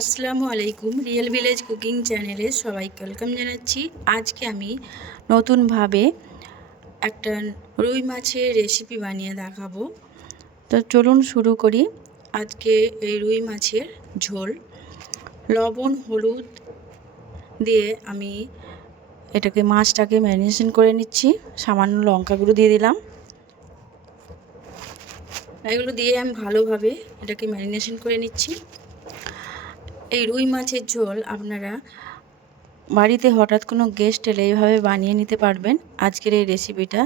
আসসালামু আলাইকুম। Real village cooking চ্যানেলে সবাইকে ওয়েলকাম জানাচ্ছি। আজকে আমি নতুনভাবে একটা রুই মাছের রেসিপি বানিয়ে দেখাবো। তো চলুন শুরু করি। আজকে এই রুই মাছের ঝোল লবণ হলুদ দিয়ে আমি মাছটাকে ম্যারিনেশন করে নিচ্ছি। সামান্য লঙ্কা গুঁড়ো দিয়ে দিলাম। এগুলো দিয়ে আমি ভালোভাবে এটাকে ম্যারিনেশন করে নিচ্ছি। এই রুই মাছের ঝোল আপনারা বাড়িতে হঠাৎ কোনো গেস্ট এলে এইভাবে বানিয়ে নিতে পারবেন। আজকের এই রেসিপিটা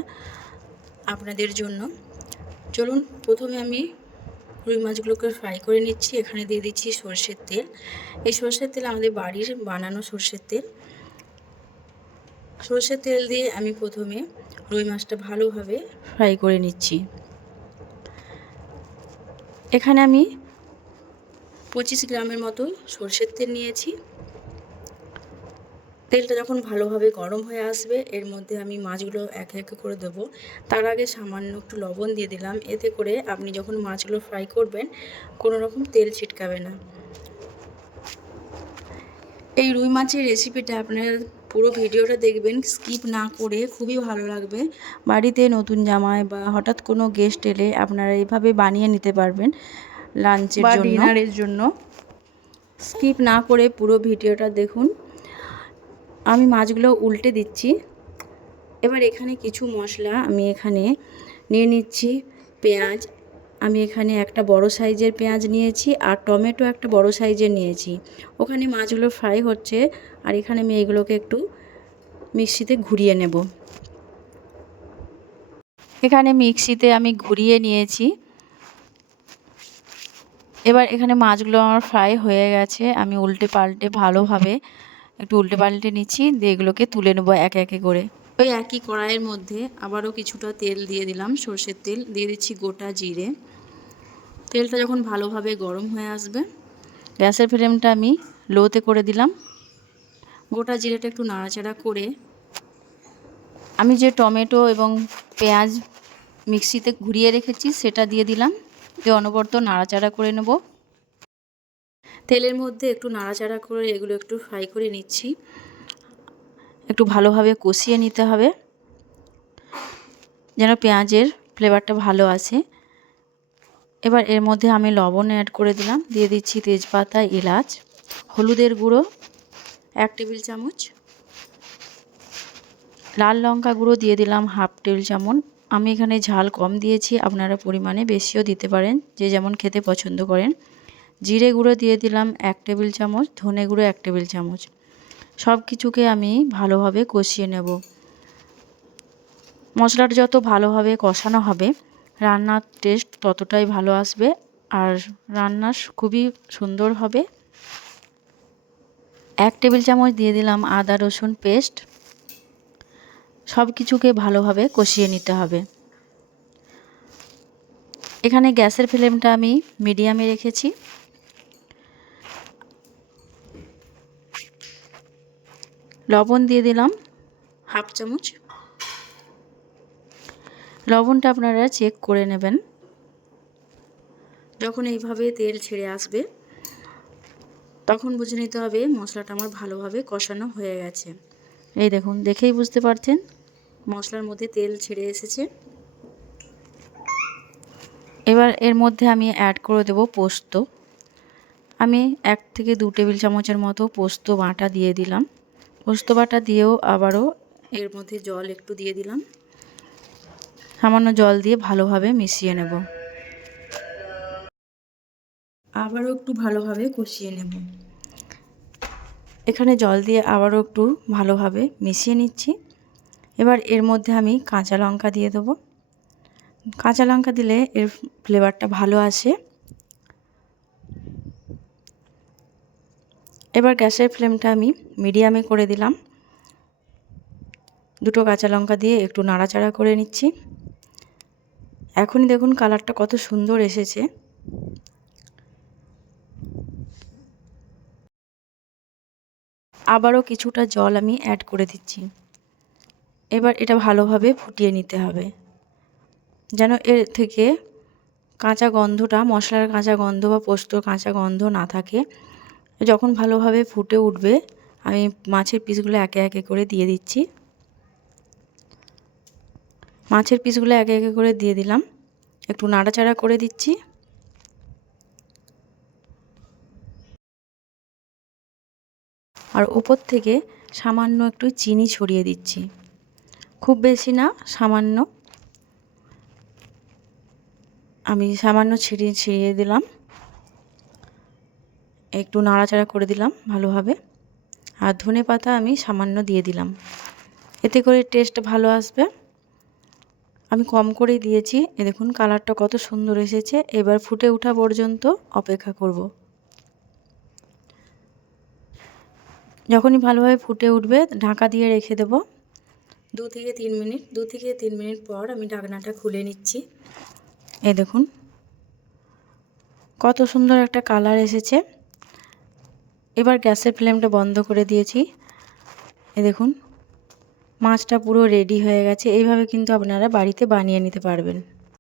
আপনাদের জন্য। চলুন প্রথমে আমি রুই মাছগুলোকে ফ্রাই করে নিচ্ছি। এখানে দিয়ে দিচ্ছি সরষের তেল। এই সরষের তেল আমাদের বাড়ির বানানো সরষের তেল। সরষের তেল দিয়ে আমি প্রথমে রুই মাছটা ভালোভাবে ফ্রাই করে নিচ্ছি। এখানে আমি 25 গ্রামের মতো সরষের তেল নিয়েছি। তেলটা যখন ভালোভাবে গরম হয়ে আসবে এর মধ্যে আমি মাছগুলো একে একে করে দেবো। তার আগে সামান্য একটু লবণ দিয়ে দিলাম, এতে করে আপনি যখন মাছগুলো ফ্রাই করবেন কোনো রকম তেল ছিটকাবে না। এই রুই মাছের রেসিপিটা আপনারা পুরো ভিডিওটা দেখবেন, স্কিপ না করে, খুবই ভালো লাগবে। বাড়িতে নতুন জামাই বা হঠাৎ কোনো গেস্ট এলে আপনারা এইভাবে বানিয়ে নিতে পারবেন লাঞ্চের জন্য, ডিনারের জন্য। স্কিপ না করে পুরো ভিডিওটা দেখুন। আমি মাছগুলো উল্টে দিচ্ছি। এবার এখানে কিছু মশলা আমি এখানে নিয়ে নিচ্ছি। পেঁয়াজ আমি এখানে একটা বড় সাইজের পেঁয়াজ নিয়েছি, আর টমেটো একটা বড় সাইজের নিয়েছি। ওখানে মাছগুলো ফ্রাই হচ্ছে, আর এখানে আমি এইগুলোকে একটু মিক্সিতে ঘুরিয়ে নেব। এখানে মিক্সিতে আমি ঘুরিয়ে নিয়েছি। এবার এখানে মাছগুলো আমার ফ্রাই হয়ে গেছে। আমি উল্টে পাল্টে ভালোভাবে একটু উল্টে পাল্টে নিচ্ছি, দিয়ে এগুলোকে তুলে নেবো একে একে করে। ওই একই কড়াইয়ের মধ্যে আবারও কিছুটা তেল দিয়ে দিলাম, সর্ষের তেল দিয়ে দিচ্ছি, গোটা জিরে। তেলটা যখন ভালোভাবে গরম হয়ে আসবে গ্যাসের ফ্লেমটা আমি লোতে করে দিলাম। গোটা জিরেটা একটু নাড়াচাড়া করে আমি যে টমেটো এবং পেঁয়াজ মিক্সিতে ঘুরিয়ে রেখেছি সেটা দিয়ে দিলাম, দিয়ে অনবরত নাড়াচাড়া করে নেব। তেলের মধ্যে একটু নাড়াচাড়া করে এগুলো একটু ফ্রাই করে নিচ্ছি। একটু ভালোভাবে কষিয়ে নিতে হবে যেন পেঁয়াজের ফ্লেভারটা ভালো আসে। এবার এর মধ্যে আমি লবণ অ্যাড করে দিলাম, দিয়ে দিচ্ছি তেজপাতা, এলাচ, হলুদের গুঁড়ো 1 টেবিল চামচ, লাল লঙ্কা গুঁড়ো দিয়ে দিলাম 1/2 টেবিল চামচ। আমি এখানে ঝাল কম দিয়েছি, আপনারা পরিমাণে বেশিও দিতে পারেন, যে যেমন খেতে পছন্দ করেন। জিরে গুঁড়ো দিয়ে দিলাম 1 টেবিল চামচ, ধনে গুঁড়ো 1 টেবিল চামচ। সব কিছুকে আমি ভালোভাবে কষিয়ে নেব। মশলাটা যত ভালোভাবে কষানো হবে রান্নার টেস্ট ততটাই ভালো আসবে, আর রান্না খুবই সুন্দর হবে। 1 টেবিল চামচ দিয়ে দিলাম আদা রসুন পেস্ট। সব কিছুকে ভালোভাবে কষিয়ে নিতে হবে। এখানে গ্যাসের ফ্লেমটা আমি মিডিয়ামে রেখেছি। লবণ দিয়ে দিলাম 1/2 চামচ। লবণটা আপনারা চেক করে নেবেন। যখন এইভাবে তেল ছেড়ে আসবে তখন বুঝে নিতে হবে মশলাটা আমার ভালোভাবে কষানো হয়ে গেছে। এই দেখুন, দেখেই বুঝতে পারছেন মশলার মধ্যে তেল ছেড়ে এসেছে। এবার এর মধ্যে আমি অ্যাড করে দেব পোস্ত। আমি 1 থেকে 2 টেবিল চামচের মতো পোস্ত বাটা দিয়ে দিলাম। পোস্ত বাটা দিয়েও আবারও এর মধ্যে জল একটু দিয়ে দিলাম। সামান্য জল দিয়ে ভালোভাবে মিশিয়ে নেব। আবারও একটু ভালোভাবে কষিয়ে নেব। এখানে জল দিয়ে আবারও একটু ভালোভাবে মিশিয়ে নিচ্ছি। এবার এর মধ্যে আমি কাঁচা লঙ্কা দিয়ে দেবো। কাঁচা লঙ্কা দিলে এর ফ্লেভারটা ভালো আসে। এবার গ্যাসের ফ্লেমটা আমি মিডিয়ামে করে দিলাম। দুটো কাঁচা লঙ্কা দিয়ে একটু নাড়াচাড়া করে নিচ্ছি। এখনই দেখুন কালারটা কত সুন্দর এসেছে। আবারও কিছুটা জল আমি অ্যাড করে দিচ্ছি। এবার এটা ভালোভাবে ফুটিয়ে নিতে হবে যেন এর থেকে কাঁচা গন্ধটা, মশলার কাঁচা গন্ধ বা পোস্তর কাঁচা গন্ধ না থাকে। যখন ভালোভাবে ফুটে উঠবে আমি মাছের পিসগুলো একে একে করে দিয়ে দিচ্ছি। মাছের পিসগুলো একে একে করে দিয়ে দিলাম, একটু নাড়াচাড়া করে দিচ্ছি। আর ওপর থেকে সামান্য একটু চিনি ছড়িয়ে দিচ্ছি, খুব বেশি না, সামান্য। আমি সামান্য ছিটিয়ে দিলাম, একটু নাড়াচাড়া করে দিলাম ভালোভাবে। আর ধনেপাতা আমি সামান্য দিয়ে দিলাম, এতে করে টেস্ট ভালো আসবে। আমি কম করেই দিয়েছি। এ দেখুন কালারটা কত সুন্দর এসেছে। এবার ফুটে ওঠা পর্যন্ত অপেক্ষা করব। যখনই ভালোভাবে ফুটে উঠবে ঢাকা দিয়ে রেখে দেব 2 থেকে 3 মিনিট। 2 থেকে 3 মিনিট পর আমি ঢাকনাটা খুলে নিচ্ছি। এই দেখুন কত সুন্দর একটা কালার এসেছে। এবার গ্যাসের ফ্লেমটা বন্ধ করে দিয়েছি। এই দেখুন মাছটা পুরো রেডি হয়ে গেছে। এইভাবে কিন্তু আপনারা বাড়িতে বানিয়ে নিতে পারবেন।